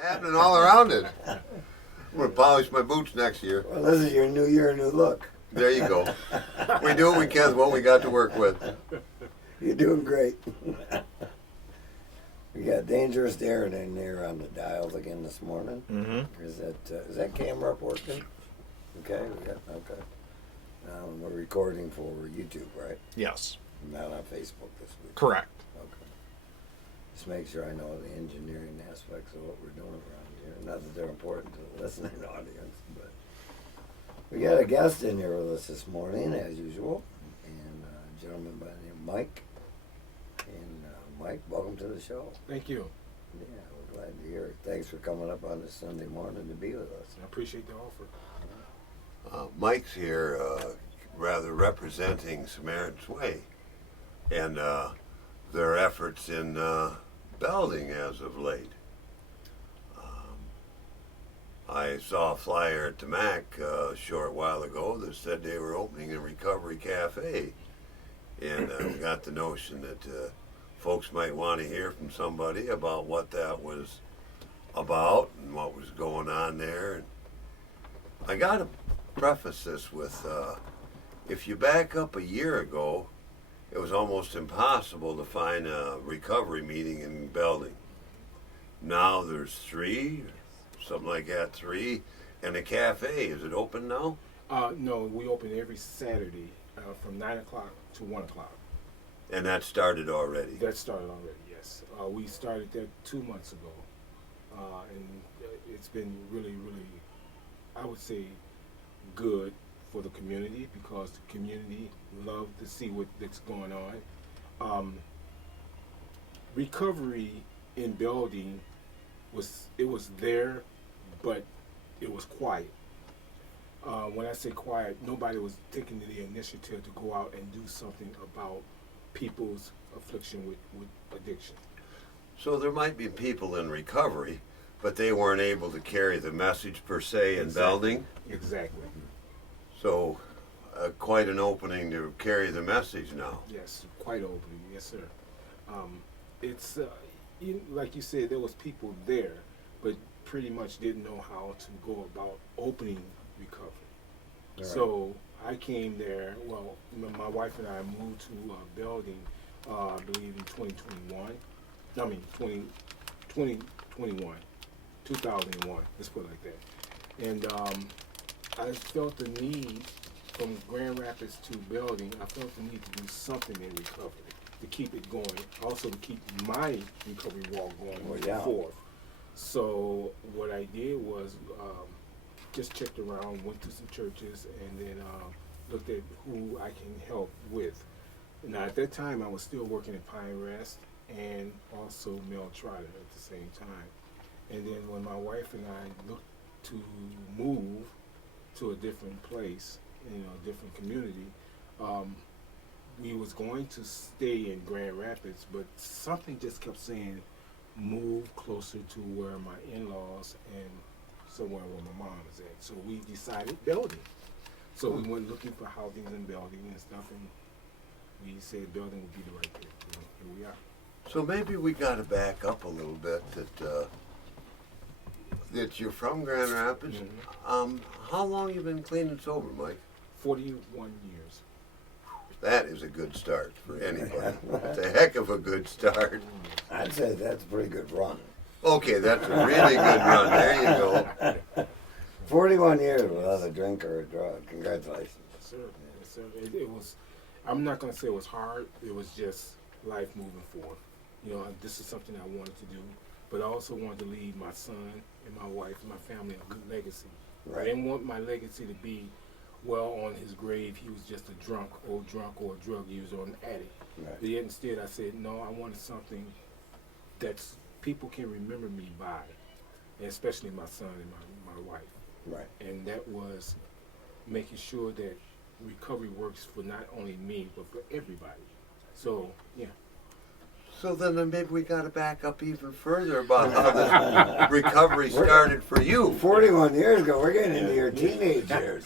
happening all around it. I'm going to polish my boots next year. Well, this is your new year, new look. There you go. We do what we can with what we got to work with. You're doing great. We got Dangerous Darren in there on the dials again this morning. Mm-hmm. Is that camera up working? Okay, okay. We're recording for YouTube, right? Yes. Not on Facebook this week. Correct. Okay. Just make sure I know the engineering aspects of what we're doing around here. Not that they're important to the listening audience, but we got a guest in here with us this morning, as usual, and a gentleman by the name of Mike. And Mike, welcome to the show. Thank you. Yeah, we're glad to hear it. Thanks for coming up on this Sunday morning to be with us. I appreciate the offer. Mike's here rather representing Samaritan's Way and their efforts in Belding as of late. I saw a flyer at the MAC a short while ago that said they were opening a recovery cafe, and got the notion that folks might want to hear from somebody about what that was about and what was going on there. And I got to preface this with, if you back up a year ago, it was almost impossible to find a recovery meeting in Belding. Now there's 3, something like that, 3, and a cafe. Is it open now? No, we open every Saturday from 9 o'clock to 1 o'clock. And that started already? That started already, yes. We started that 2 months ago. And it's been really, really, I would say, good for the community because the community loved to see what's going on. Recovery in Belding was there, but it was quiet. When I say quiet, nobody was taking the initiative to go out and do something about people's affliction with addiction. So there might be people in recovery, but they weren't able to carry the message per se in Belding? Exactly. So quite an opening to carry the message now. Yes, quite opening. Yes, sir. It's like you said, there was people there, but pretty much didn't know how to go about opening recovery. Right. So I came there. Well, my wife and I moved to Belding, I believe in 2021. I mean 2021, 2001. Let's put it like that. And I felt the need from Grand Rapids to Belding. I felt the need to do something in recovery to keep it going, also to keep my recovery walk going forth. So what I did was just checked around, went to some churches, and then looked at who I can help with. Now at that time, I was still working at Pine Rest and also Mel Trotter at the same time. And then when my wife and I looked to move to a different place, a different community, we was going to stay in Grand Rapids, but something just kept saying, move closer to where my in-laws and somewhere where my mom is at. So we decided Belding. So we went looking for housing in Belding and stuff, and we said Belding would be the right fit. Here we are. So maybe we got to back up a little bit that you're from Grand Rapids. Mm-hmm. How long you been clean and sober, Mike? 41 years. That is a good start for anybody. It's a heck of a good start. I'd say that's a pretty good run. Okay, that's a really good run. There you go. 41 years without a drink or a drug. Congratulations. Yes, sir. Yes, sir. It was, I'm not going to say it was hard. It was just life moving forward. This is something I wanted to do, but I also wanted to leave my son and my wife and my family a good legacy. Right. I didn't want my legacy to be, well, on his grave, he was just a old drunk or a drug user or an addict. Right. But yet instead I said, no, I wanted something that people can remember me by, and especially my son and my wife. Right. And that was making sure that recovery works for not only me, but for everybody. So, yeah. So then maybe we got to back up even further about how the recovery started for you. 41 years ago, we're getting into your teenage years.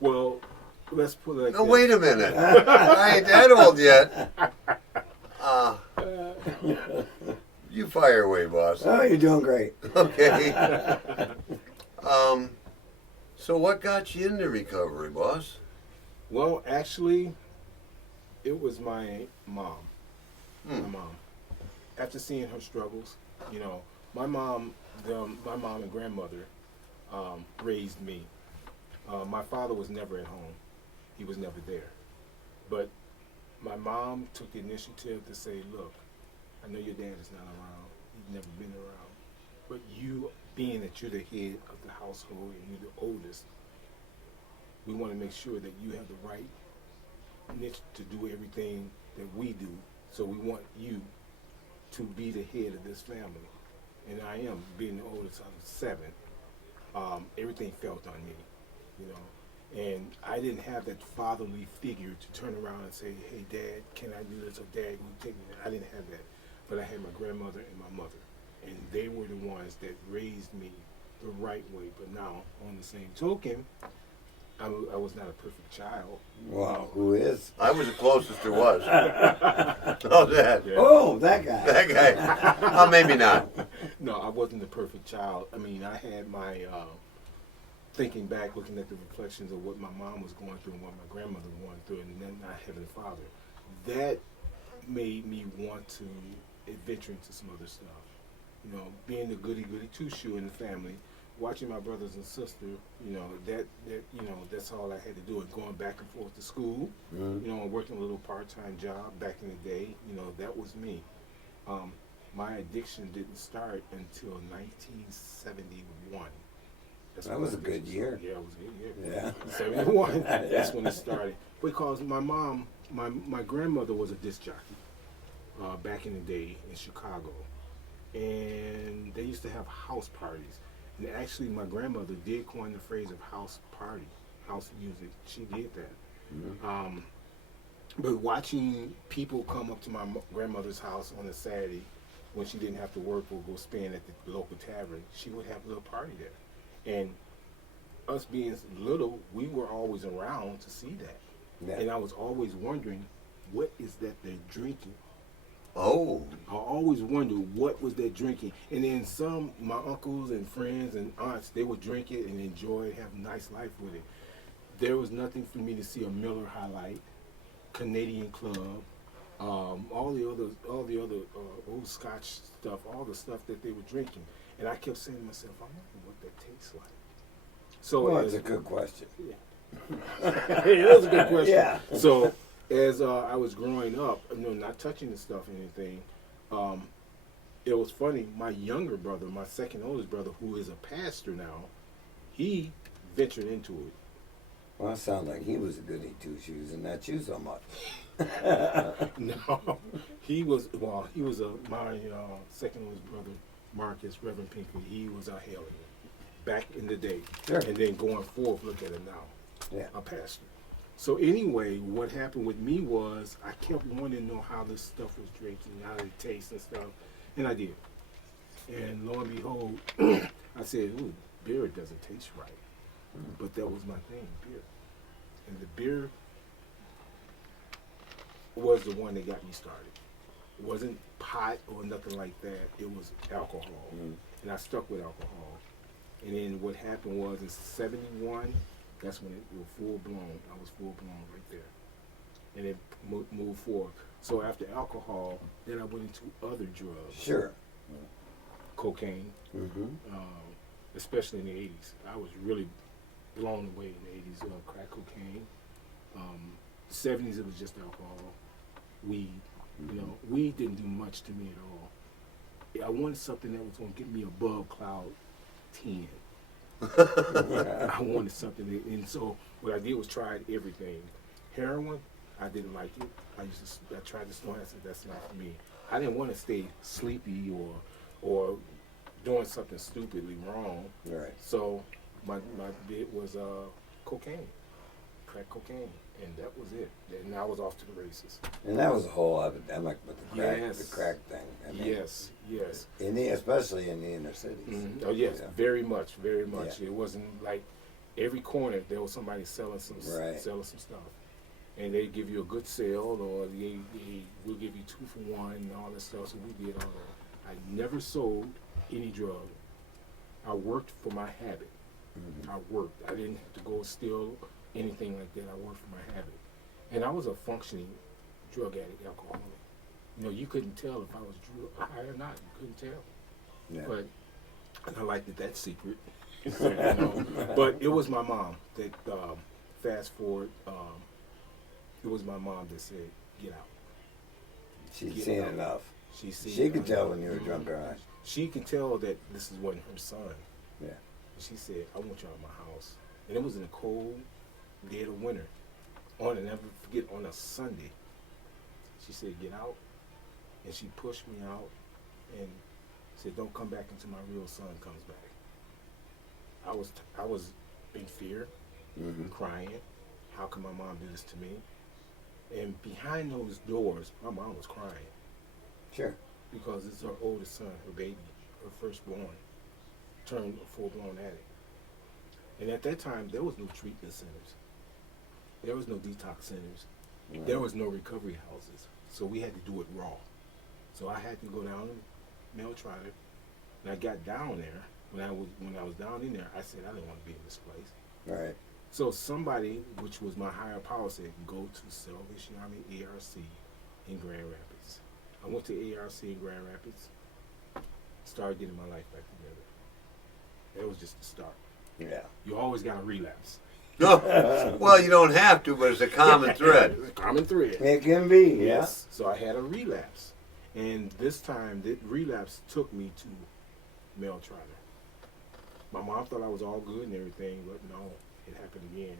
Well, let's put it like No, wait a minute. I ain't that old yet. You fire away, boss. Oh, you're doing great. Okay. So what got you into recovery, boss? Well, actually, it was my mom. My Hmm. mom. After seeing her struggles, you know, my mom and grandmother raised me. My father was never at home. He was never there. But my mom took the initiative to say, look, I know your dad is not around. He's never been around. But you, being that you're the head of the household and you're the oldest, we want to make sure that you have the right niche to do everything that we do. So we want you to be the head of this family. And I am, being the oldest of 7. Everything felt on me, you know. And I didn't have that fatherly figure to turn around and say, hey, Dad, can I do this? Or Dad, will you take me there? I didn't have that. But I had my grandmother and my mother. And they were the ones that raised me the right way. But now, on the same token, I was not a perfect child. Wow, who is? I was the closest there was. Oh, Dad. Yeah. Oh, that guy. That guy. Oh, maybe not. No, I wasn't the perfect child. I mean, I had my, thinking back, looking at the reflections of what my mom was going through and what my grandmother was going through, and then not having a father, that made me want to adventure into some other stuff. You know, being the goody two-shoe in the family, watching my brothers and sister, you know, that you know, that's all I had to do. And going back and forth to school, Mm. you know, working a little part-time job back in the day, you know, that was me. My addiction didn't start until 1971. That was a good year. Yeah, it was a good year. Yeah. 71. That's when it started. Because my mom, my grandmother was a disc jockey back in the day in Chicago, and they used to have house parties. And actually, my grandmother did coin the phrase of house party, house music. She did that. Mm. But watching people come up to my grandmother's house on a Saturday when she didn't have to work or go spend at the local tavern, she would have a little party there. And us being little, we were always around to see that. Yeah. And I was always wondering, what is that they're drinking? Oh. I always wondered what was that drinking. And then my uncles and friends and aunts, they would drink it and enjoy it, have a nice life with it. There was nothing for me to see a Miller High Life, Canadian Club, all the other old Scotch stuff, all the stuff that they were drinking. And I kept saying to myself, I wonder what that tastes like. So Well, that's a good question. Yeah. It was a good question. Yeah. So as I was growing up, you know, not touching the stuff or anything, it was funny. My younger brother, my second oldest brother, who is a pastor now, he ventured into it. Well, it sounds like he was a goody two-shoes and not you so much. No, he was my second oldest brother, Marcus, Reverend Pinkley. He was a hellion back in the day. Sure. And then going forth, look at him now, Yeah. a pastor. So anyway, what happened with me was I kept wanting to know how this stuff was drinking, how it tastes and stuff, and I did. And lo and behold, I said, ooh, beer doesn't taste right. But that was my thing, beer. And the beer was the one that got me started. It wasn't pot or nothing like that. It was alcohol. Mm. And I stuck with alcohol. And then what happened was in 71, that's when it was full blown. I was full blown right there. And it moved forward. So after alcohol, then I went into other drugs. Sure. Cocaine, Mm-hmm. especially in the 80s. I was really blown away in the 80s. Crack cocaine. The 70s, it was just alcohol. Weed. You know, weed didn't do much to me at all. I wanted something that was going to get me above cloud 10. I wanted something, and so what I did was try everything. Heroin, I didn't like it. I tried to snort. I said that's not for me. I didn't want to stay sleepy or doing something stupidly wrong. Right. So my bit was cocaine, crack cocaine, and that was it. And I was off to the races. And that was a whole epidemic with the crack, Yes. the crack thing. I mean, Yes. especially in the inner cities. Mm-hmm. Oh yes, Yeah. very much, very much. Yeah. It wasn't like every corner there was somebody selling some Right. stuff, and they give you a good sale, or they will give you 2 for 1 and all that stuff. So we did all that. I I never sold any drug. I worked for my habit. I worked. I didn't have to go steal anything like that. I worked for my habit. And I was a functioning drug addict, alcoholic. You know, you couldn't tell if I was high or not. You couldn't tell. Yeah. But, and I liked that secret. You know, but it was my mom that, fast forward, it was my mom that said, get out. She's Get seen out. enough. She could tell when you were drunk or high. She could tell that this wasn't her son. Yeah. She said, I want you out of my house. And it was in a cold dead of winter. On, and never forget, on a Sunday. She said, get out. And she pushed me out and said, don't come back until my real son comes back. I was in fear, crying. How can my mom do this to me? And behind those doors, my mom was crying. Sure. Because it's her oldest son, her baby, her firstborn, turned a full-blown addict. And at that time, there was no treatment centers. There was no detox centers. Right. There was no recovery houses. So we had to do it raw. So I had to go down to Mel Trotter, and I got down there. When I was down in there, I said, I didn't want to be in this place. Right. So somebody, which was my higher power, said, go to Salvation Army ARC in Grand Rapids. I went to ARC in Grand Rapids, started getting my life back together. That was just the start. Yeah. You always got to relapse. No, well, you don't have to, but it's a common thread. It's a common thread. It can be, yeah. Yes. So I had a relapse. And this time, the relapse took me to Mel Trotter. My mom thought I was all good and everything, but no, it happened again.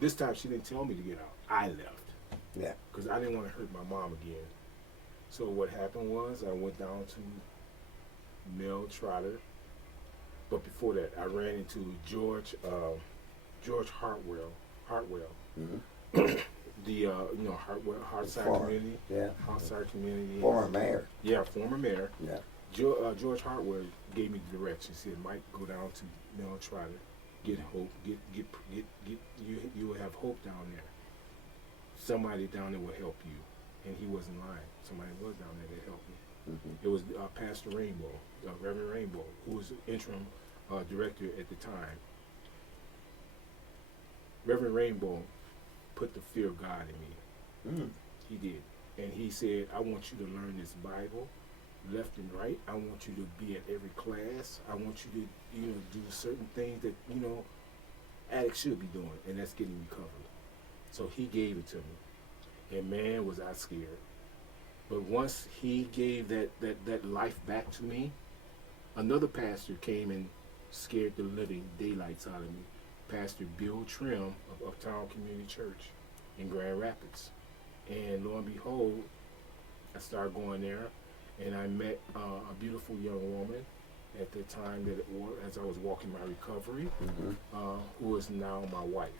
This time, she didn't tell me to get out. I left. Yeah. Because I didn't want to hurt my mom again. So what happened was I went down to Mel Trotter. But before that, I ran into George Hartwell. The Hartside Former, community. yeah. Hartside community. Former mayor. Yeah, former mayor. Yeah. George Hartwell gave me the direction. He said, Mike, go down to Mel Trotter, get hope, you will have hope down there. Somebody down there will help you. And he wasn't lying. Somebody was down there that helped me. It was Pastor Rainbow, Reverend Rainbow, who was the interim director at the time. Reverend Rainbow put the fear of God in me. He did. And he said, I want you to learn this Bible left and right. I want you to be at every class. I want you to, do certain things that, addicts should be doing, and that's getting recovery. So he gave it to me. And man, was I scared. But once he gave that life back to me, another pastor came and scared the living daylights out of me. Pastor Bill Trim of Uptown Community Church in Grand Rapids. And lo and behold, I started going there, and I met a beautiful young woman at the time as I was walking my recovery, who is now my wife.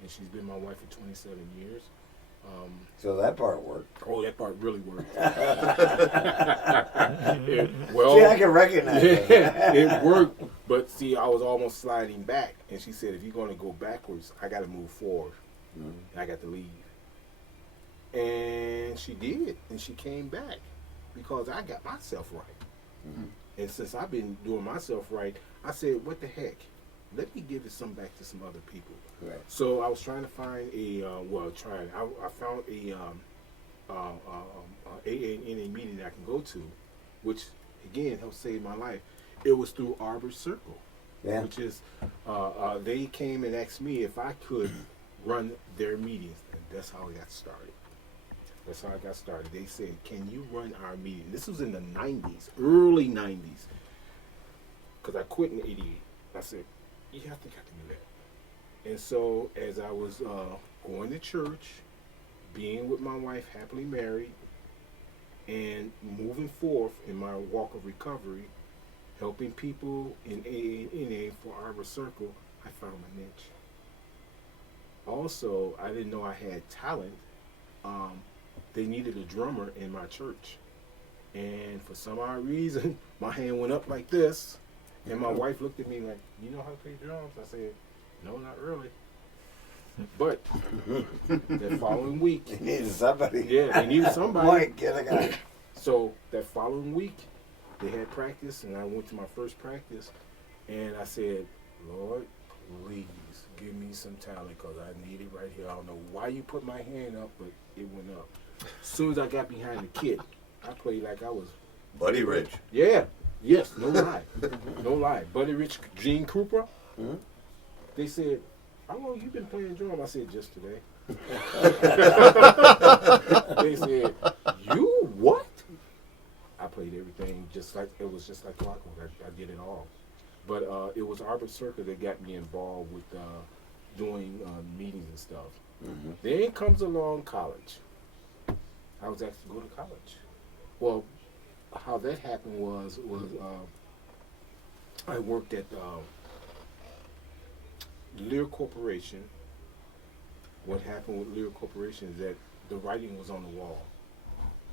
And she's been my wife for 27 years. So that part worked. Oh, that part really worked. See, I can recognize it. It worked, but see, I was almost sliding back, and she said, if you're going to go backwards, I got to move forward. And I got to leave. And she did, and she came back because I got myself right. And since I've been doing myself right, I said, what the heck? Let me give it some back to some other people. Right. So I was trying to find I found a AA and NA meeting that I can go to, which again helped save my life. It was through Arbor Circle, which is they came and asked me if I could run their meetings, and that's how I got started. That's how I got started. They said, can you run our meeting? This was in the 90s, early 90s, because I quit in 88. I said, yeah, I think I can do that. And so as I was going to church, being with my wife, happily married, and moving forth in my walk of recovery, helping people in AA and NA for Arbor Circle, I found my niche. Also, I didn't know I had talent. They needed a drummer in my church. And for some odd reason, my hand went up like this. And my wife looked at me like, you know how to play drums? I said, no, not really. But that following week. They needed somebody. Yeah, they needed somebody. Mike, get a guy. So that following week, they had practice, and I went to my first practice, and I said, Lord, please give me some talent because I need it right here. I don't know why you put my hand up, but it went up. As soon as I got behind the kit, I played like I was Buddy Rich. Yeah. Yes. No lie. No lie. Buddy Rich, Gene Cooper. Hmm? They said, "How long you been playing drum?" I said, "Just today." They said, "You what?" I played everything just like it was just like clockwork. I did it all. But it was Arbor Circle that got me involved with doing meetings and stuff. Mm-hmm. Then comes along college. I was asked to go to college. Well, how that happened was I worked at Lear Corporation. What happened with Lear Corporation is that the writing was on the wall.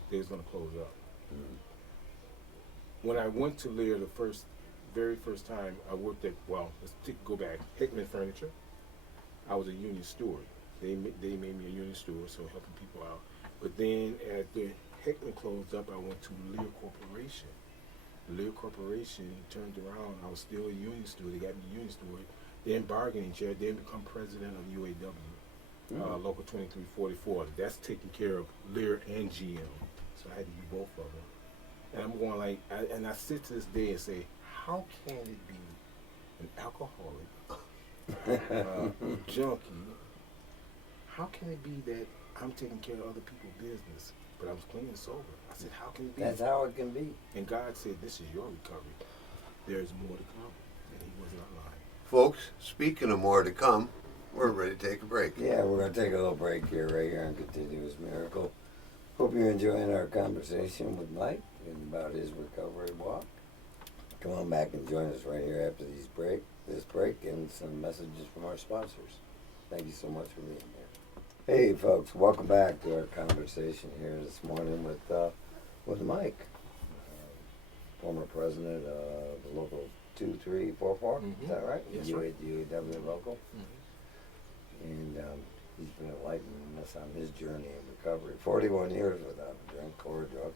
They was going to close up. When I went to Lear the very first time, I worked at, go back, Hickman Furniture. I was a union steward. They made me a union steward, so helping people out. But then after Hickman closed up, I went to Lear Corporation. Lear Corporation turned around. I was still a union steward. They got me a union steward. Then bargaining chair. Then become president of UAW, Local 2344. That's taking care of Lear and GM. So I had to do both of them. And I'm going like, I sit to this day and say, how can it be an alcoholic, junkie? How can it be that I'm taking care of other people's business, but I was clean and sober? I said, how can it be? That's how it can be. And God said, this is your recovery. There's more to come. And he was not lying. Folks, speaking of more to come, we're ready to take a break. Yeah, we're going to take a little break here, right here on Continuous Miracle. Hope you're enjoying our conversation with Mike and about his recovery walk. Come on back and join us right here after this break, and some messages from our sponsors. Thank you so much for being here. Hey, folks, welcome back to our conversation here this morning with Mike, former president of the local 2344. Mm-hmm. Is that right? Yes, UAW local. Mm-hmm. And he's been enlightening us on his journey in recovery. 41 years without a drink or a drug,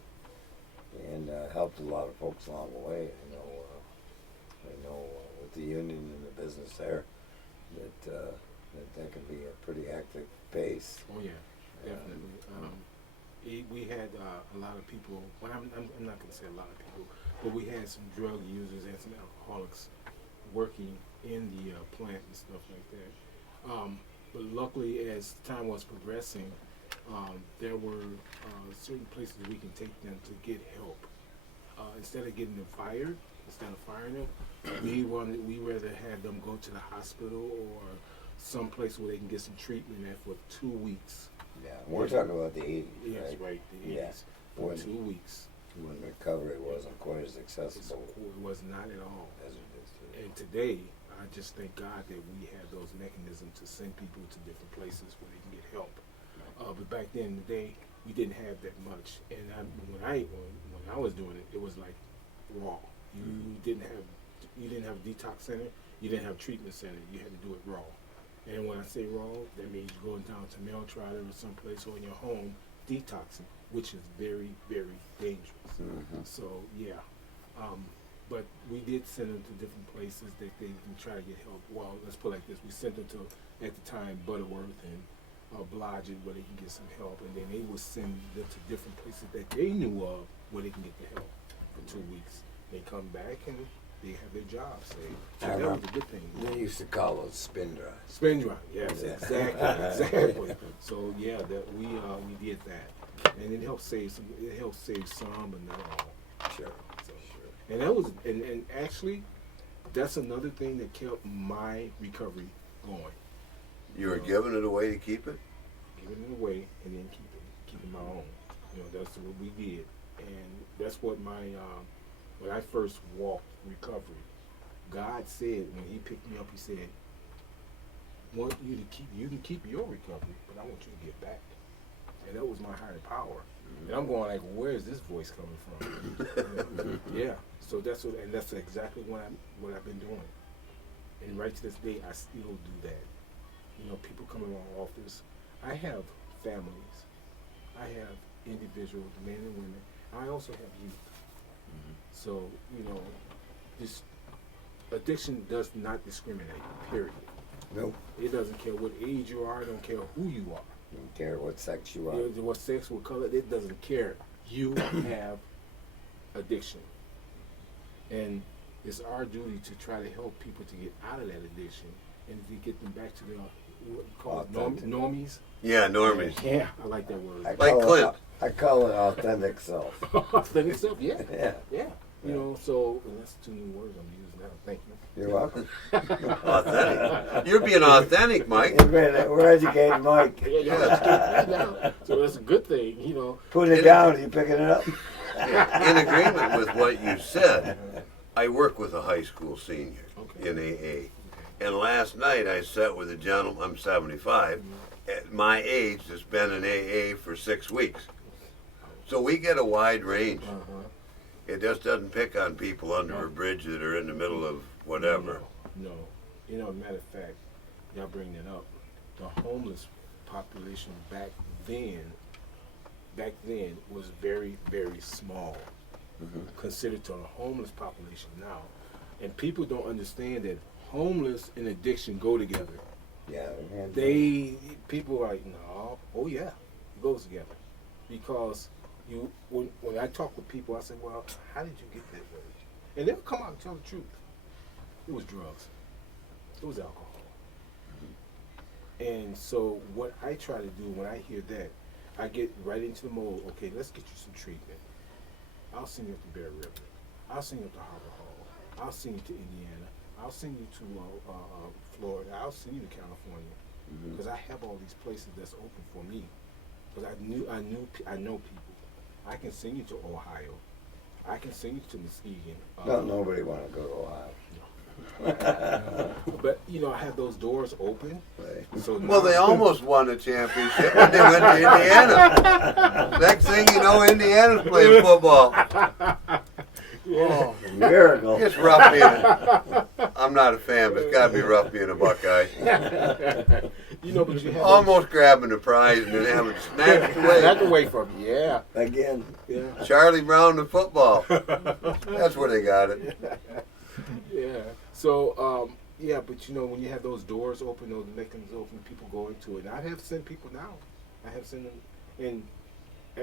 and helped a lot of folks along the way. I know with the union and the business there, that can be a pretty active pace. Oh yeah, definitely. We had a lot of people. Well, I'm not going to say a lot of people, but we had some drug users and some alcoholics working in the plant and stuff like that. But luckily, as time was progressing, there were certain places we can take them to get help. Instead of getting them fired, instead of firing them, we rather have them go to the hospital or some place where they can get some treatment there for 2 weeks. Yeah, we're talking about the 80s, Yes, right, the 80s. Yeah. For When- 2 weeks. when recovery wasn't quite as accessible It was not at all. as it is today. And today, I just thank God that we have those mechanisms to send people to different places where they can get help. But back then in the day, we didn't have that much. And when I was doing it, it was like raw. You didn't have a detox center. You didn't have a treatment center. You had to do it raw. And when I say raw, that means going down to Mel Trotter or someplace or in your home detoxing, which is very, very dangerous. Mm-hmm. So yeah, but we did send them to different places that they can try to get help. Well, let's put it like this: we sent them to, at the time, Butterworth and Blodgett, where they can get some help, and then they would send them to different places that they knew of where they can get the help for 2 weeks. They come back and they have their jobs. So that was a good thing. They used to call those spin drives. Spin drive, yes, Yeah. exactly. So yeah, that we did that, and it helped save some. It helped save some, but not all. Sure. So, and that was, and actually, that's another thing that kept my recovery going. You were giving it away to keep it? Giving it away and then keeping my own. That's what we did, and that's what when I first walked recovery, God said when He picked me up, He said, "Want you to keep. You can keep your recovery, but I want you to get back." And that was my higher power. And I'm going like, where is this voice coming from? Yeah. So that's exactly what I've been doing. And right to this day, I still do that. People come in my office. I have families. I have individuals, men and women. I also have youth. So, this addiction does not discriminate, period. Nope. It doesn't care what age you are, it don't care who you are. Don't care what sex you are. What sex, what color, it doesn't care. You have addiction. And it's our duty to try to help people to get out of that addiction and to get them back to their, what you call it, normies. Yeah, normies. Yeah, I like that word. Like Clint. I call it authentic self. Authentic self, yeah. Yeah. Yeah. So and that's 2 new words I'm using now. Thank you. You're welcome. Authentic. You're being authentic, Mike. We're educating Mike. Yeah. So that's a good thing, Putting it down, are you picking it up? In agreement with what you said, I work with a high school senior in AA. And last night I sat with a gentleman, I'm 75, at my age, that's been in AA for 6 weeks. So we get a wide range. It just doesn't pick on people under a bridge that are in the middle of whatever. No. Matter of fact, y'all bring that up. The homeless population back then was very, very small, considered to the homeless population now. And people don't understand that homeless and addiction go together. Yeah. People are like, no, oh yeah, it goes together. Because when I talk with people, I say, well, how did you get that way? And they'll come out and tell the truth. It was drugs. It was alcohol. And so what I try to do when I hear that, I get right into the mode, okay, let's get you some treatment. I'll send you up to Bear River. I'll send you up to Harbor Hall. I'll send you to Indiana. I'll send you to Florida. I'll send you to California. Because I have all these places that's open for me. Because I know people. I can send you to Ohio. I can send you to Muskegon. Don't nobody want to go to Ohio. But I have those doors open. Right. So Well, they almost won a championship when they went to Indiana. Next thing you know, Indiana's playing football. Oh, miracle. It's rough being I'm not a fan, but it's got to be rough being a Buckeye. But you have Almost grabbing the prize and then having it snatched away. Snatched away from you. Yeah. Again. Yeah. Charlie Brown the football. That's where they got it. Yeah. So, but when you have those doors open, those mechanisms open, people go into it. And I have sent people now. I have sent them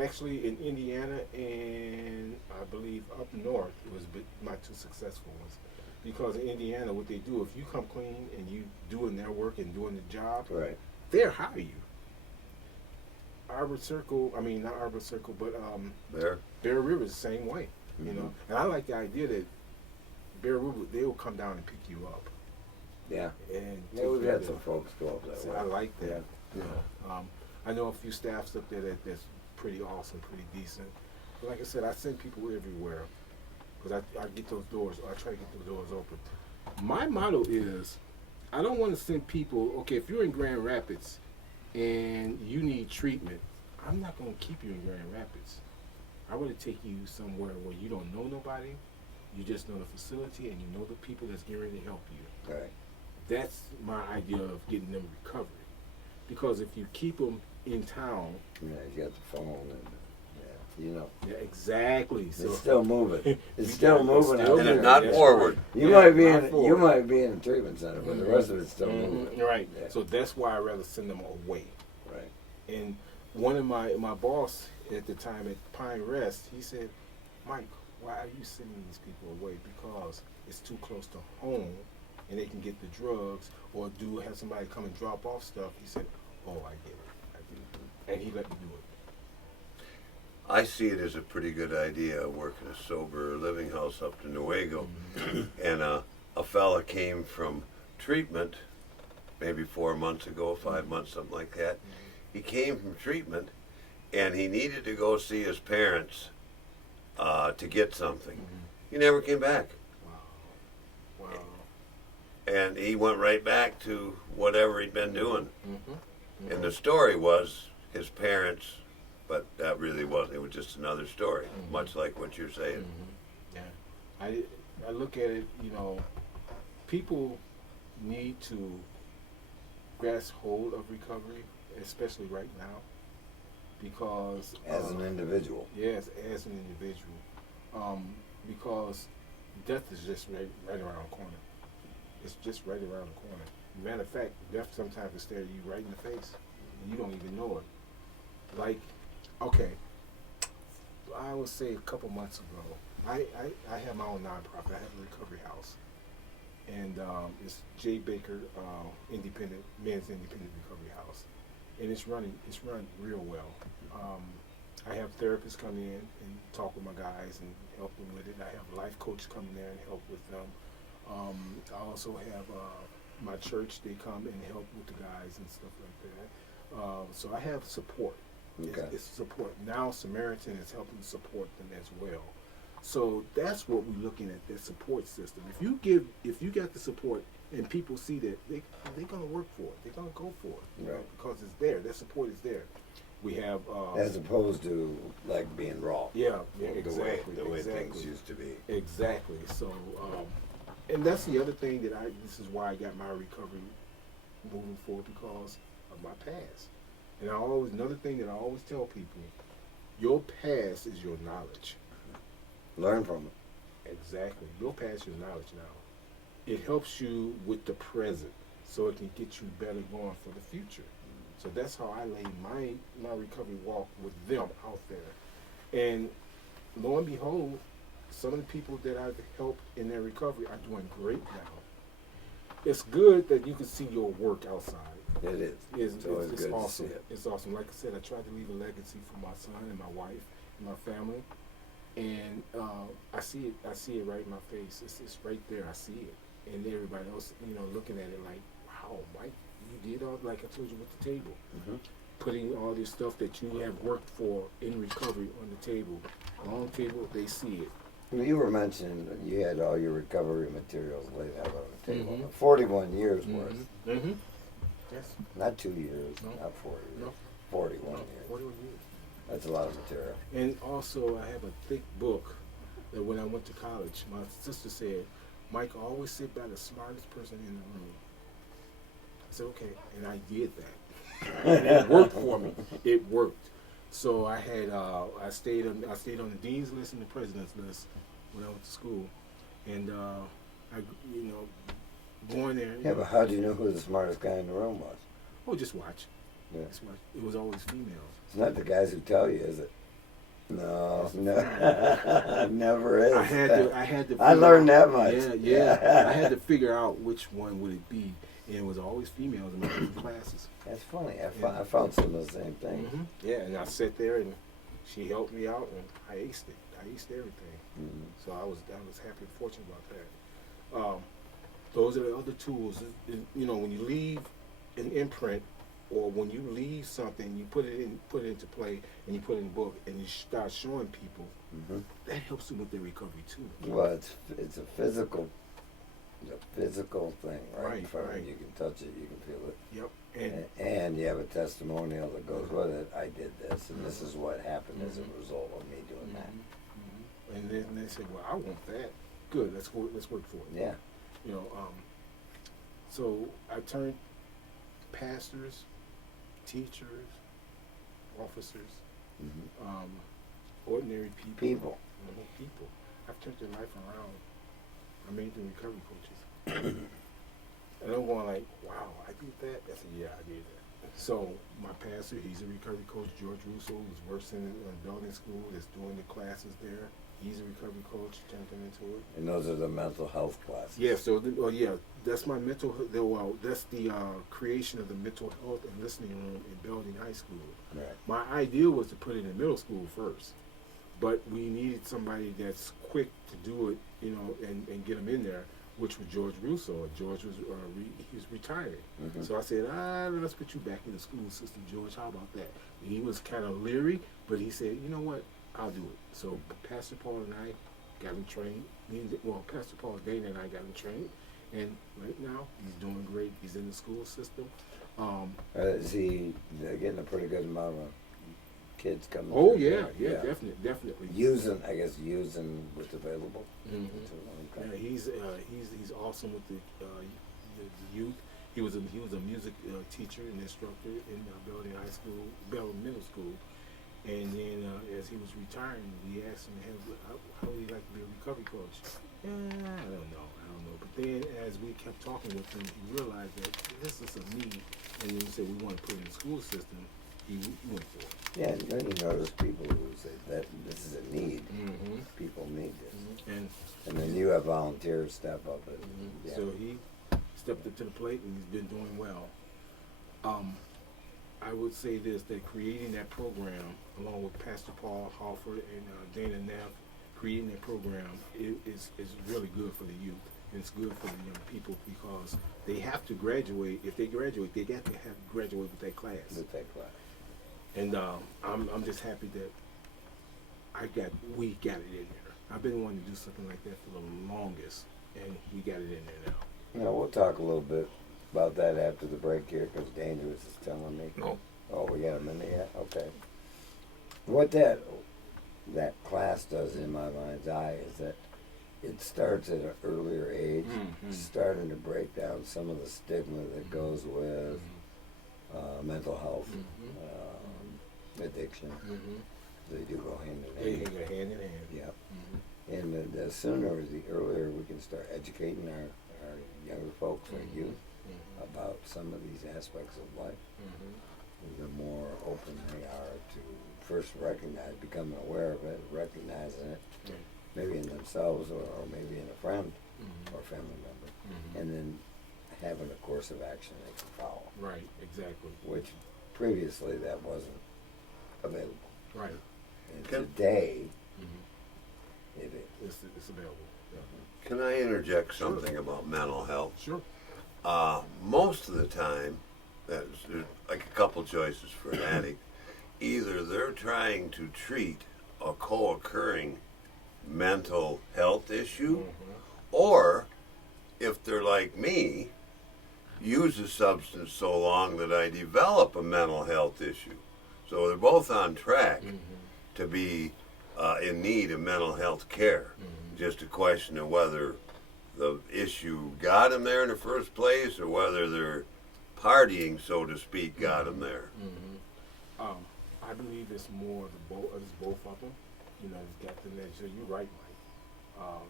actually in Indiana and I believe up north, it was my 2 successful ones. Because in Indiana, what they do, if you come clean and you doing their work and doing the job, right, they'll hire you. Not Arbor Circle, but Bear River is the same way, And I like the idea that Bear River, they will come down and pick you up. Yeah. And we've had some folks go up that way. I like that. Yeah. I know a few staffs up there that's pretty awesome, pretty decent. But like I said, I send people everywhere because I get those doors. I try to get those doors open. My motto is, I don't want to send people. Okay, if you're in Grand Rapids and you need treatment, I'm not going to keep you in Grand Rapids. I want to take you somewhere where you don't know nobody. You just know the facility and you know the people that's getting ready to help you. Right. That's my idea of getting them recovery. Because if you keep them in town, Yeah, you got the phone and Yeah, exactly. So it's still moving. It's still moving. And it's not forward. You might be in a treatment center, but the rest of it's still moving. Right. Yeah. So that's why I rather send them away. Right. And one of my boss at the time at Pine Rest, he said, Mike, why are you sending these people away? Because it's too close to home and they can get the drugs or have somebody come and drop off stuff. He said, oh, I get it. And he let me do it. I see it as a pretty good idea working a sober living house up to Newaygo. And a fella came from treatment maybe 4 months ago, 5 months, something like that. He came from treatment and he needed to go see his parents to get something. He never came back. Wow. And he went right back to whatever he'd been doing. And the story was his parents, but that really wasn't. It was just another story, much like what you're saying. Yeah. I look at it, people need to grasp hold of recovery, especially right now, because As an individual. yes, as an individual. because death is just right around the corner. It's just right around the corner. Matter of fact, death sometimes will stare at you right in the face, and you don't even know it. Like, okay, I would say a couple months ago, I have my own nonprofit. I have a recovery house, and it's J. Baker Men's Independent Recovery House, and it's run real well. I have therapists come in and talk with my guys and help them with it. I have a life coach come in there and help with them. I also have my church. They come and help with the guys and stuff like that. So I have support. Okay. It's support. Now Samaritan is helping support them as well. So that's what we're looking at, that support system. If you got the support and people see that, they're gonna work for it. They're gonna go for it. You know, Right. because it's there. That support is there. We have As opposed to like being raw. yeah, The way exactly. things used to be. Exactly. So, and that's the other thing that this is why I got my recovery moving forward, because of my past. And another thing that I always tell people, your past is your knowledge. Learn from it. Exactly. Your past is your knowledge now. It helps you with the present, so it can get you better going for the future. So that's how I lay my recovery walk with them out there. And lo and behold, some of the people that I've helped in their recovery are doing great now. It's good that you can see your work outside. It is. It's always good to awesome. see it. It's awesome. Like I said, I tried to leave a legacy for my son and my wife and my family. And I see it. I see it right in my face. It's right there. I see it. And everybody else, looking at it like, wow, Mike, you did all, like I told you with the table. Mm-hmm. Putting all this stuff that you have worked for in recovery on the table. On the table, they see it. Well, you were mentioning that you had all your recovery materials laid out on the table. Mhm. 41 years worth. Mm-hmm. Yes. Not 2 years, No. not 4 years. No. 41 No, years. 41 years. That's a lot of material. And also, I have a thick book that when I went to college, my sister said, Mike, always sit by the smartest person in the room. I said, okay, and I did that. And it worked for me. It worked. So I had, I stayed on the dean's list and the president's list when I went to school, and going there. Yeah, but how do you know who the smartest guy in the room was? Oh, just watch. Yeah. Just watch. It was always females. It's not the guys who tell you, is it? No, never is. I had to. I learned that much. Yeah. I had to figure out which one would it be, and it was always females in my classes. That's funny. I found some of the same things. Mm-hmm. Yeah, and I sat there and she helped me out, and I aced it. I aced everything. Mm-hmm. So I was happy and fortunate about that. Those are the other tools. When you leave an imprint, or when you leave something, you put it into play, and you put it in a book, and you start showing people. Mm-hmm. That helps them with their recovery too. Well, it's a physical thing, right? Right, right. You can touch it, you can feel it. Yep. And you have a testimonial that goes with it. I did this, and this is what happened as a result of me doing that. Mm-hmm. And then they say, "Well, I want that. Good. Let's work for it." Yeah. So I turned pastors, teachers, officers, Mm-hmm. ordinary people. People. People. I've turned their life around. I made them recovery coaches. And I'm going like, wow, I did that? I said, yeah, I did that. So my pastor, he's a recovery coach, George Russo, who's works in a building school, that's doing the classes there. He's a recovery coach, turned him into it. And those are the mental health classes. Yeah, that's my that's the creation of the mental health and listening room in Belding High School. Right. My idea was to put it in middle school first, but we needed somebody that's quick to do it, and get them in there, which was George Russo. George was he was retired, Mm-hmm. so I said, let's put you back in the school system, George. How about that? And he was kind of leery, but he said, you know what, I'll do it. So Pastor Paul and I got him trained. Pastor Paul, Dana, and I got him trained, and right now he's doing great. He's in the school system. Is he getting a pretty good amount of kids coming? Oh through? yeah, definitely. Using what's available. Mm-hmm. Okay. Yeah, he's awesome with the youth. He was a music teacher and instructor in Belding High School, Belding Middle School, And then as he was retiring, we asked him, hey, how would he like to be a recovery coach? Yeah, I don't know. But then as we kept talking with him, he realized that this is a need. And then he said, we want to put it in the school system. He went for it. Yeah, and then you notice people who say that this is a need. Mm-hmm. People need this. And then you have volunteers step up and yeah. so he stepped up to the plate, and he's been doing well. I would say this, that creating that program, along with Pastor Paul Halford and Dana Neff, creating that program is really good for the youth. And it's good for the young people because they have to graduate. If they graduate, they got to have graduate with that class. With that class. And I'm just happy that we got it in there. I've been wanting to do something like that for the longest, and we got it in there now. You know, we'll talk a little bit about that after the break here, because Dangerous is telling me. No. Oh, we got a minute yet? Okay. What that class does in my mind's eye is that it starts at an earlier age, starting to break down some of the stigma that goes with mental health, addiction. They do go hand in hand. They go hand in hand. Yep. And the sooner or the earlier we can start educating our younger folks, our youth, about some of these aspects of life, the more open they are to first recognize, becoming aware of it, recognizing it, maybe in themselves or maybe in a friend or family member, and then having a course of action they can follow. Right, exactly. Which previously that wasn't available. Right. And today, it is. It's available. Yeah. Can I interject something about mental health? Sure. Most of the time, there's like a couple choices for an addict. Either they're trying to treat a co-occurring mental health issue, or if they're like me, use a substance so long that I develop a mental health issue. So they're both on track to be in need of mental health care. Just a question of whether the issue got them there in the first place or whether their partying, so to speak, got them there. I believe it's more it's both of them. You know, it's got the measure. You're right, Mike.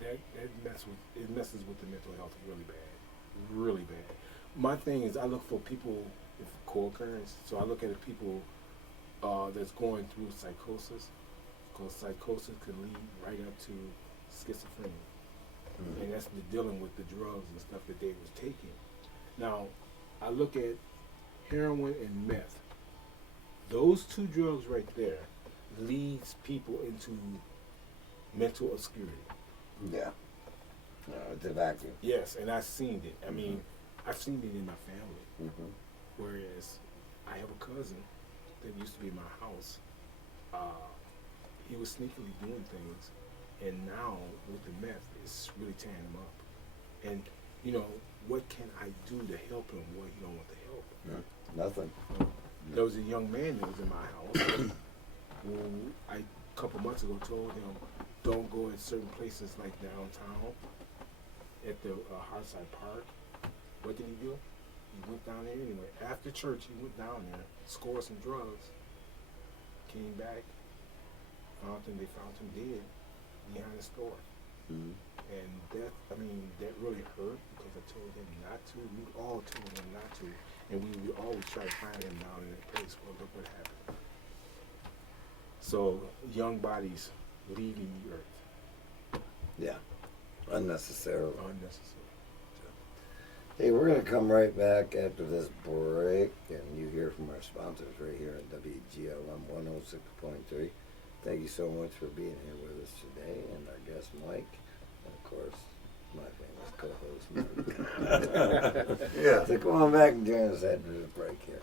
That messes with the mental health really bad. My thing is, I look for people with co-occurrence. So I look at people that's going through psychosis, because psychosis can lead right up to schizophrenia, and that's dealing with the drugs and stuff that they was taking. Now, I look at heroin and meth. Those two drugs right there leads people into mental obscurity. Yeah. It's a vacuum. Yes, and I've seen it. I mean, I've seen it in my family. Whereas I have a cousin that used to be in my house. He was sneakily doing things, and now with the meth, it's really tearing him up. And, you know, what can I do to help him where he don't want the help? Nothing. There was a young man that was in my house who I, a couple months ago, told him, don't go at certain places like downtown at the Hardside Park. What did he do? He went down there anyway. After church, he went down there, scored some drugs, came back, they found him dead behind the store. And that really hurt, because I told him not to. We all told him not to. And we would always try to find him down in that place. Well, look what happened. So, young bodies leaving the earth. Yeah. Unnecessarily. Unnecessary. Hey, we're going to come right back after this break, and you hear from our sponsors right here at WGLM 106.3. Thank you so much for being here with us today, and our guest, Mike, and of course, my famous co-host, Mark. Yeah. So come on back and join us after the break here.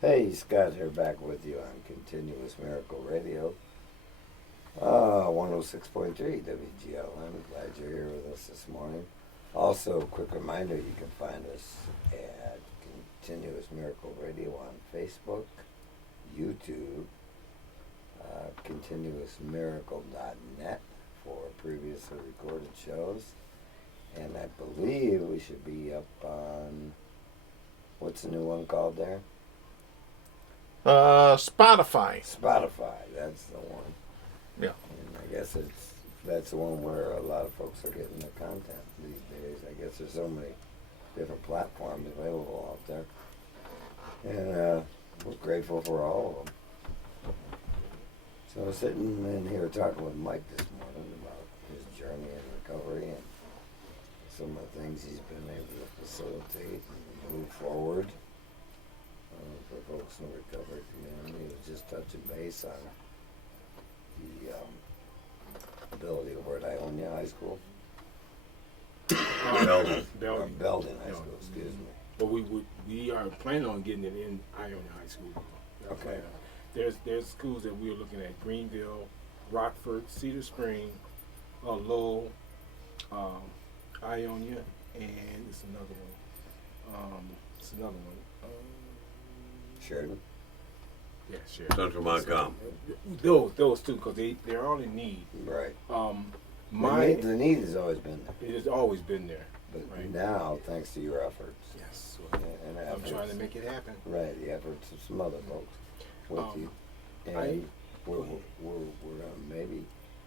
Hey, Scott here, back with you on Continuous Miracle Radio. 106.3 WGLM. Glad you're here with us this morning. Also, quick reminder, you can find us at Continuous Miracle Radio on Facebook, YouTube, continuousmiracle.net for previously recorded shows. And I believe we should be up on, what's the new one called there? Spotify. Spotify, that's the one. Yeah. And I guess that's the one where a lot of folks are getting their content these days. I guess there's so many different platforms available out there. And we're grateful for all of them. So I was sitting in here talking with Mike this morning about his journey in recovery and some of the things he's been able to facilitate and move forward for folks in the recovery community. He was just touching base on the ability over at Ionia High School. Belden High School, excuse me. But we are planning on getting it in Ionia High School. Okay. There's schools that we're looking at: Greenville, Rockford, Cedar Spring, Lowell, Ionia, and it's another one. Sheridan. Yeah, sure. Central Montcalm. Those two, because they're all in need. Right. The need has always been there. It has always been there. But Right. now, thanks to your efforts, Yes. and I'm efforts, trying to make it happen. right, the efforts of some other folks with you, and we're gonna maybe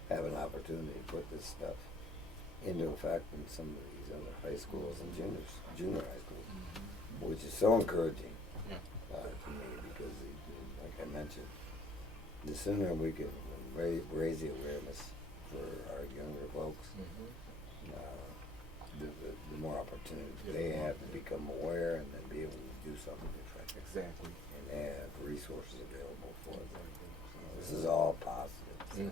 have an opportunity to put this stuff into effect in some of these other high schools and junior high schools, which is so encouraging Yeah. to me because, like I mentioned, the sooner we can raise the awareness for our younger folks, the more opportunity they have to become aware and then be able to do something different. Exactly. And have resources available for them. So this is all positive.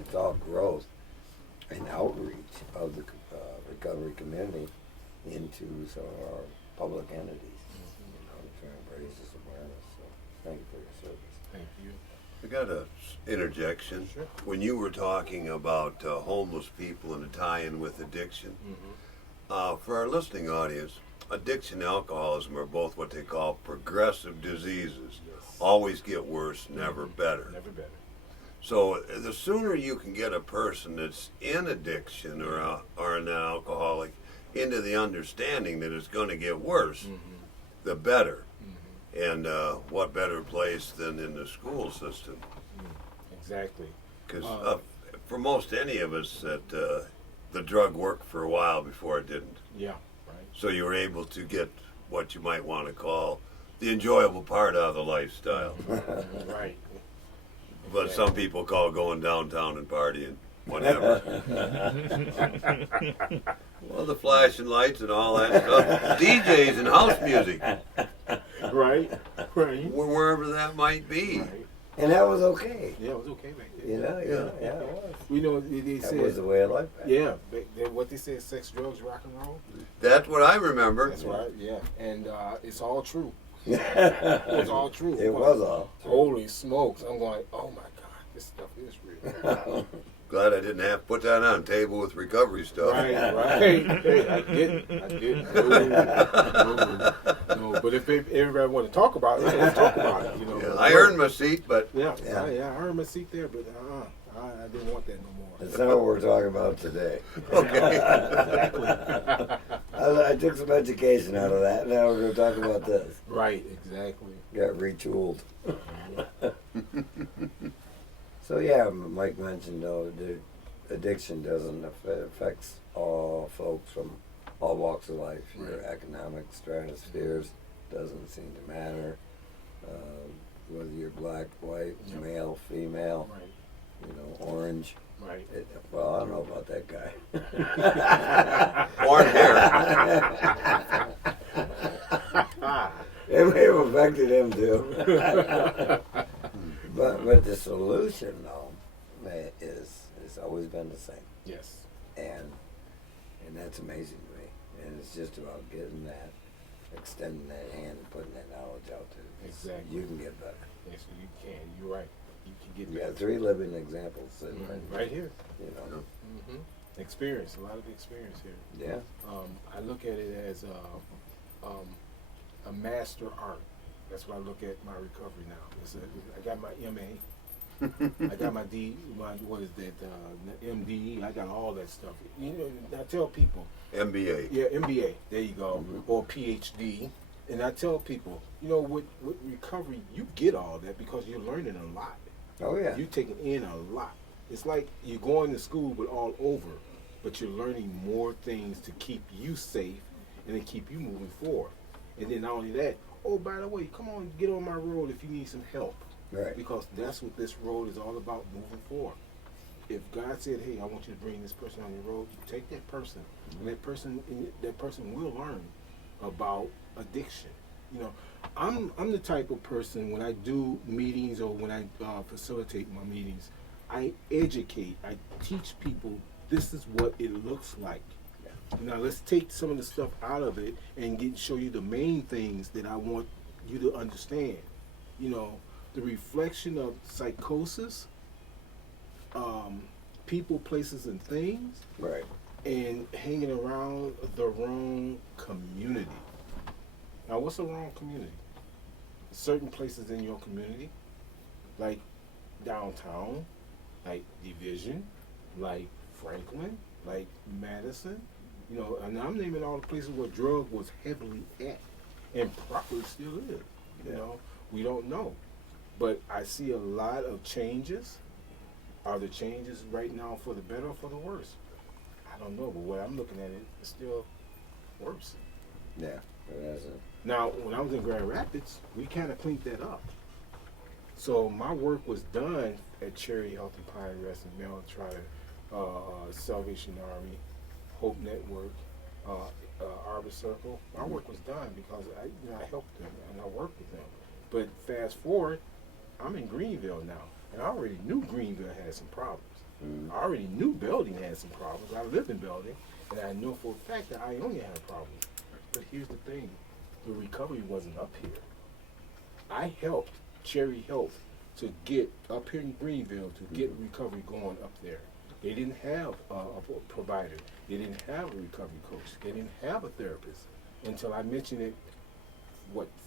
It's all growth and outreach of the recovery community into some of our public entities. To try and raise this awareness. So thank you for your service. Thank you. I got a interjection. Sure. When you were talking about homeless people and a tie-in with addiction, for our listening audience, addiction and alcoholism are both what they call progressive diseases. Yes. Always get worse, never better. Never better. So the sooner you can get a person that's in addiction or an alcoholic into the understanding that it's going to get worse, the better. And what better place than in the school system? Exactly. Because for most any of us, that the drug worked for a while before it didn't. Yeah. Right. So you were able to get what you might want to call the enjoyable part out of the lifestyle. Right. But some people call going downtown and partying, whatever. Well, the flashing lights and all that stuff. DJs and house music, Right. Right. wherever that might be. Right. And that was okay. Yeah, it was okay back then. Yeah, it was. We know they That said. was the way of life. Yeah, what they said: sex, drugs, rock and roll. That's what I remember. That's right. Yeah, and it's all true. It It's all true. was all. Holy smokes! I'm going. Oh my God, this stuff is real. Glad I didn't have to put that on a table with recovery stuff. Right. Hey, I didn't. No. But if everybody want to talk about it, let's talk about it. Yeah, I earned my seat, but Yeah. Yeah. I earned my seat there, but I didn't want that no more. That's not what we're talking about today. okay. I took some education out of that. Now we're going to talk about this. Right. Exactly. Got retooled. So yeah, Mike mentioned though, the addiction doesn't affects all folks from all walks of life. Your economic stratospheres doesn't seem to matter. Whether you're black, white, male, female, Right. Orange. Right. Well, I don't know about that guy. Orange hair. It may have affected him too. But the solution though is always been the same, Yes. and that's amazing to me. And it's just about getting that, extending that hand, and putting that knowledge out there. Exactly. You can get better. Yes, you can. You're right. You can get You better. got 3 living examples sitting Right here. Mm-hmm. Experience. A lot of experience here. Yeah. I look at it as a master art. That's what I look at my recovery now. I got my MA. I got my what is that? MD. I got all that stuff. I tell people. MBA. Yeah, MBA. There you go. Or PhD. And I tell people, you know, with recovery, you get all that because you're learning a lot. Oh yeah. You're taking in a lot. It's like you're going to school but all over, but you're learning more things to keep you safe and to keep you moving forward. And then not only that, oh, by the way, come on, get on my road if you need some help. Right. Because that's what this road is all about, moving forward. If God said, hey, I want you to bring this person on your road, you take that person, and that person will learn about addiction. You know, I'm the type of person, when I do meetings or when I facilitate my meetings, I educate, I teach people this is what it looks like. Now let's take some of the stuff out of it and show you the main things that I want you to understand. You know, the reflection of psychosis, people, places, and things, Right. and hanging around the wrong community. Now, what's the wrong community? Certain places in your community, like downtown, like Division, like Franklin, like Madison. You know, and I'm naming all the places where drug was heavily at, and probably still is. You know, we don't know, but I see a lot of changes. Are the changes right now for the better or for the worse? I don't know, but what I'm looking at, it's still worse. Yeah. It hasn't. Now, when I was in Grand Rapids, we kind of cleaned that up. So my work was done at Cherry Health and Pine Rest and Mel Trotter, Salvation Army, Hope Network, Arbor Circle. My work was done because I helped them and I worked with them. But fast forward, I'm in Greenville now, and I already knew Greenville had some problems. Mm. I already knew Belding had some problems. I lived in Belding, and I know for a fact that Ionia had problems. But here's the thing, the recovery wasn't up here. I helped Cherry Health to get up here in Greenville to get recovery going up there. They didn't have a provider. They didn't have a recovery coach. They didn't have a therapist until I mentioned it,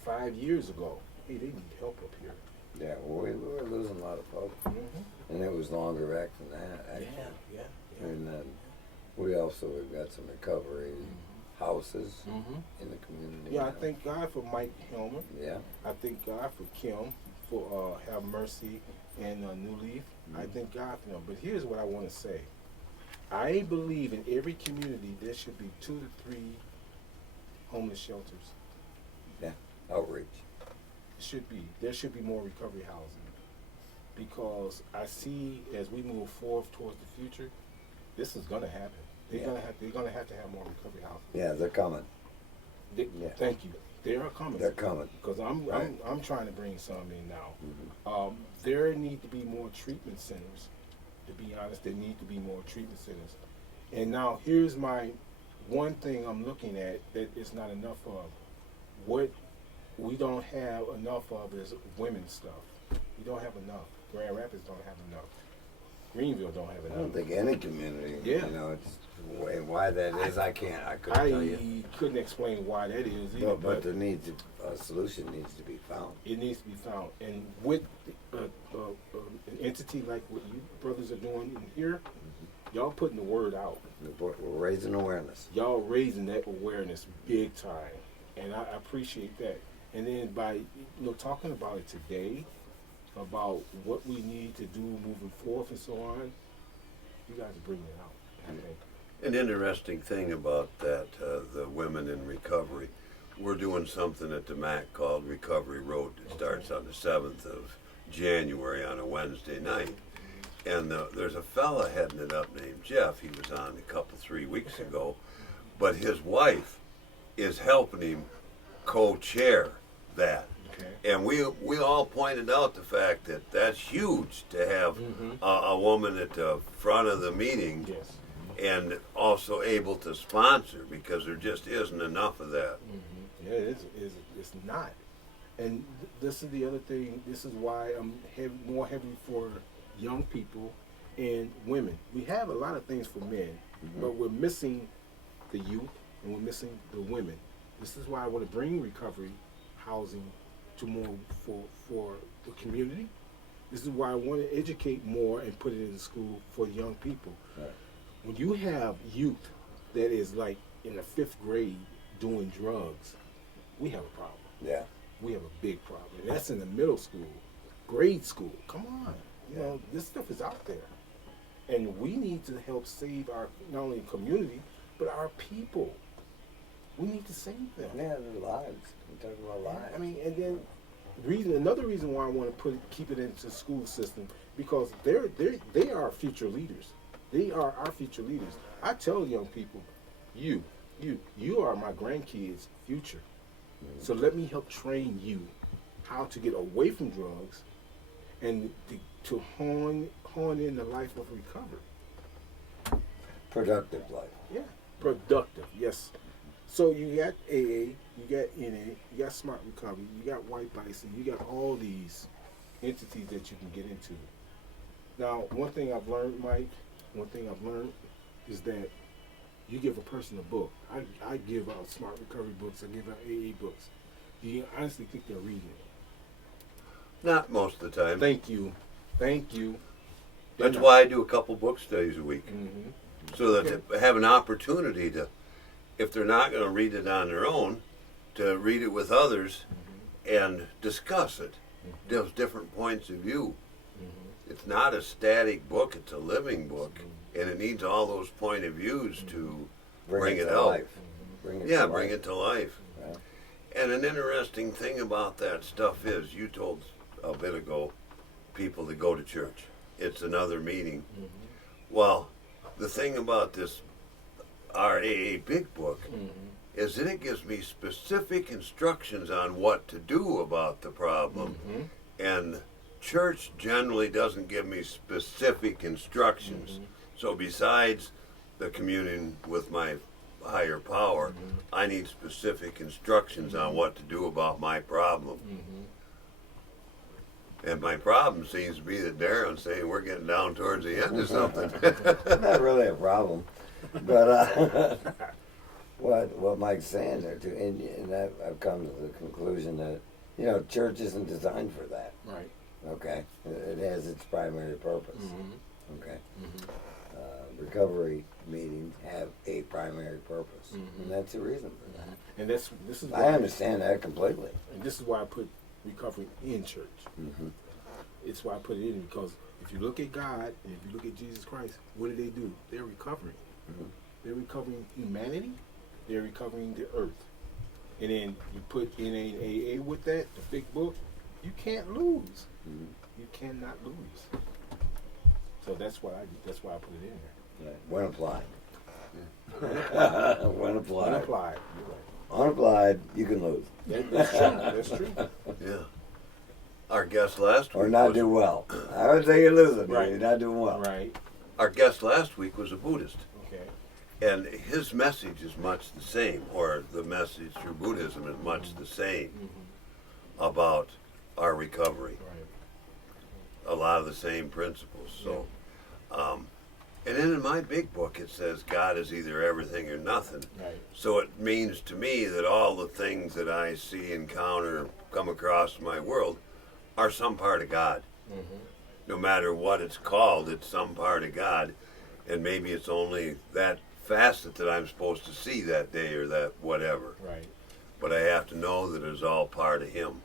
5 years ago. Hey, they need help up here. Yeah, well, we were losing a lot of folks. Mm-hmm. And it was longer back than that, actually. Yeah. And then we've got some recovery houses Mm-hmm. in the community. Yeah, I now. thank God for Mike Hillman. Yeah. I thank God for Kim, for Have Mercy and New Leaf. I thank God for them. But here's what I want to say. I believe in every community there should be 2 to 3 homeless shelters. Outreach. Should be. There should be more recovery housing. Because I see as we move forward towards the future, this is gonna happen. They're gonna have to have more recovery housing. Yeah, they're coming. Yeah. Thank you. They are coming. They're coming. Because I'm trying to bring some in now. There need to be more treatment centers. To be honest, there need to be more treatment centers. And now here's my one thing I'm looking at that is not enough of. What we don't have enough of is women's stuff. We don't have enough. Grand Rapids don't have enough. Greenville don't have enough. I don't think any community, Yeah. you know, it's why that is, I couldn't tell you. I couldn't explain why that is either, But there needs a solution needs to be found. it needs to be found. And with an entity like what you brothers are doing in here, y'all putting the word out. We're raising awareness. Y'all raising that awareness big time, and I appreciate that. And then by talking about it today, about what we need to do moving forth and so on, you guys are bringing it out. I think. An interesting thing about that, the women in recovery, we're doing something at the MAC called Recovery Road. It starts on the 7th of January on a Wednesday night. And there's a fella heading it up named Jeff. He was on a 3 weeks ago. But his wife is helping him co-chair that. Okay. And we all pointed out the fact that that's huge to have a woman at the front of the meeting. Yes. And also able to sponsor, because there just isn't enough of that. Mm-hmm. Yeah, it's not. And this is the other thing. This is why I'm more heavy for young people and women. We have a lot of things for men, but we're missing the youth and we're missing the women. This is why I want to bring recovery housing to more for the community. This is why I want to educate more and put it in school for young people. Right. When you have youth that is like in the 5th grade doing drugs, we have a problem. Yeah. We have a big problem. And that's in the middle school, grade school. Come on. You know, this stuff is out there. And we need to help save our, not only community, but our people. We need to save them. Yeah, their lives. We're talking about lives. I mean, and then another reason why I want to keep it into the school system, because they are our future leaders. They are our future leaders. I tell young people, you are my grandkids' future. So let me help train you how to get away from drugs and to hone in the life of recovery. Productive life. Yeah, productive. Yes. So you got AA, you got NA, you got Smart Recovery, you got White Bison, you got all these entities that you can get into. Now, one thing I've learned, Mike, is that you give a person a book. I give out Smart Recovery books, I give out AA books. Do you honestly think they're reading it? Not most of the time. Thank you. That's why I do a couple book studies a week. Mm-hmm. So that they have an opportunity to, if they're not going to read it on their own, to read it with others and discuss it. Those different points of view. It's not a static book, it's a living book. And it needs all those point of views to bring it to out. life. Bring it to life. Right. And an interesting thing about that stuff is, you told a bit ago, people to go to church. It's another meaning. Well, the thing about this RAA Big Book is that it gives me specific instructions on what to do about the problem. And church generally doesn't give me specific instructions. So besides the communion with my higher power, I need specific instructions on what to do about my problem. And my problem seems to be that Darren's saying we're getting down towards the end of something. Not really a problem, but what Mike's saying there too, and I've come to the conclusion that church isn't designed for that. Right. Okay, it has its primary purpose. Okay, recovery meetings have a primary purpose, and that's the reason for that. And this is why I understand that completely. And this is why I put recovery in church. It's why I put it in, because if you look at God and if you look at Jesus Christ, what do? They're recovering. They're recovering humanity. They're recovering the earth. And then you put NAA with that, the big book, you can't lose. You cannot lose. So that's why I put it in there. Right. When applied. When applied. Unapplied. You're right. Unapplied, you can lose. That's true. That's true. Yeah. Our guest last week Or not do well. I would say you're losing, but Right. you're not doing well. Right. Our guest last week was a Buddhist. Okay. And his message is much the same, or the message through Buddhism is much the same about our recovery. Right. A lot of the same principles. So, and then in my big book it says God is either everything or nothing. Right. So it means to me that all the things that I see, encounter, come across in my world are some part of God. No matter what it's called, it's some part of God. And maybe it's only that facet that I'm supposed to see that day or that whatever. Right. But I have to know that it's all part of Him.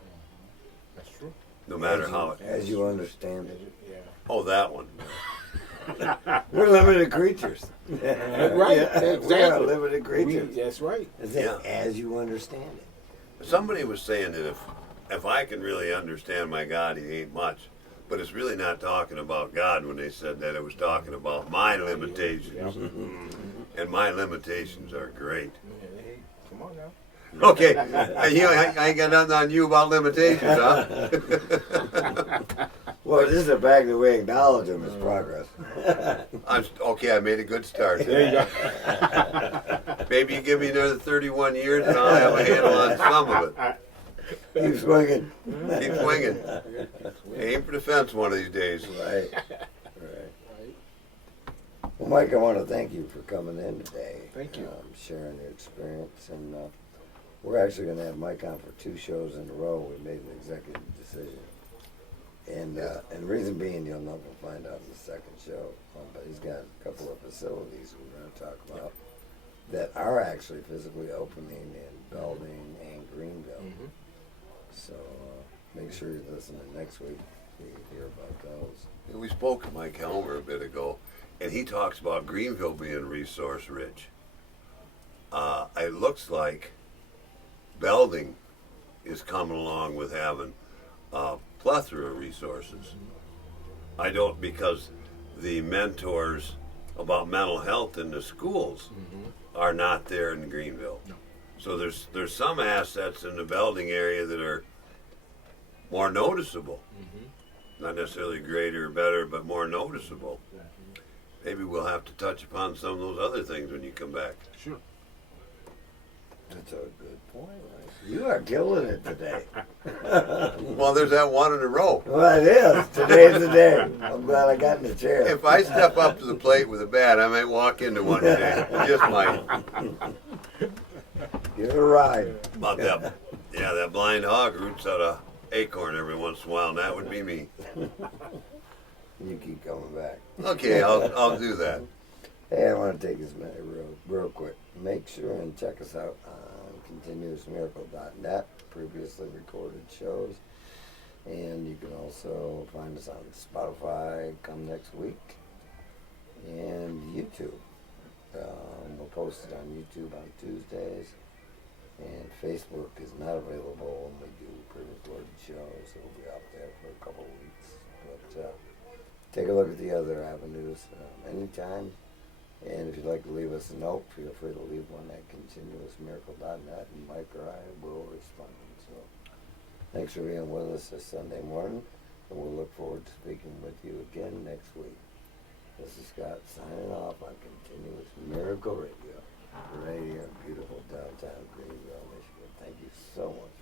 That's true. No matter how it... As you understand it. Yeah. Oh, that one. We're limited creatures. Right. Yeah, Exactly. we are limited creatures. That's right. It's as you understand it. Somebody was saying that if I can really understand my God, He ain't much. But it's really not talking about God when they said that. It was talking about my limitations. And my limitations are great. Hey, come on now. Okay, I ain't got nothing on you about limitations, huh? Well, this is the fact that we acknowledge him as progress. Okay, I made a good start. There you go. Maybe you give me another 31 years and I'll have a handle on some of it. Keep swinging. Keep swinging. Aim for the fence one of these days. Right. Well, Mike, I want to thank you for coming in today. Thank you. Sharing your experience. And we're actually going to have Mike on for 2 shows in a row. We made an executive decision. And the reason being, you'll never find out in the second show. But he's got a couple of facilities we're going to talk about. that are actually physically opening in Belding and Greenville. Mhm. So make sure you listen to next week to hear about those. We spoke to Mike Helmer a bit ago, and he talks about Greenville being resource rich. It looks like Belding is coming along with having a plethora of resources. I don't, because the mentors about mental health in the schools are not there in Greenville. No. So there's some assets in the Belding area that are more noticeable. Not necessarily greater or better, but more noticeable. Maybe we'll have to touch upon some of those other things when you come back. Sure. That's a good point. Rice. You are killing it today. Well, there's that one in a row. Well, it is. Today's the day. I'm glad I got in the chair. If I step up to the plate with a bat, I might walk into one today. Just might. Give it a ride. About that, yeah, that blind hog roots out a acorn every once in a while, and that would be me. You keep coming back. Okay, I'll do that. Hey, I want to take this minute real quick. Make sure and check us out on continuousmiracle.net, previously recorded shows. And you can also find us on Spotify come next week and YouTube. We'll post it on YouTube on Tuesdays. And Facebook is not available when we do pre-recorded shows. It'll be out there for a couple of weeks. But take a look at the other avenues anytime. And if you'd like to leave us a note, feel free to leave one at continuousmiracle.net, and Mike or I will respond. So thanks for being with us this Sunday morning, and we'll look forward to speaking with you again next week. This is Scott signing off on Continuous Miracle Radio, right here in beautiful downtown Greenville, Michigan. Thank you so much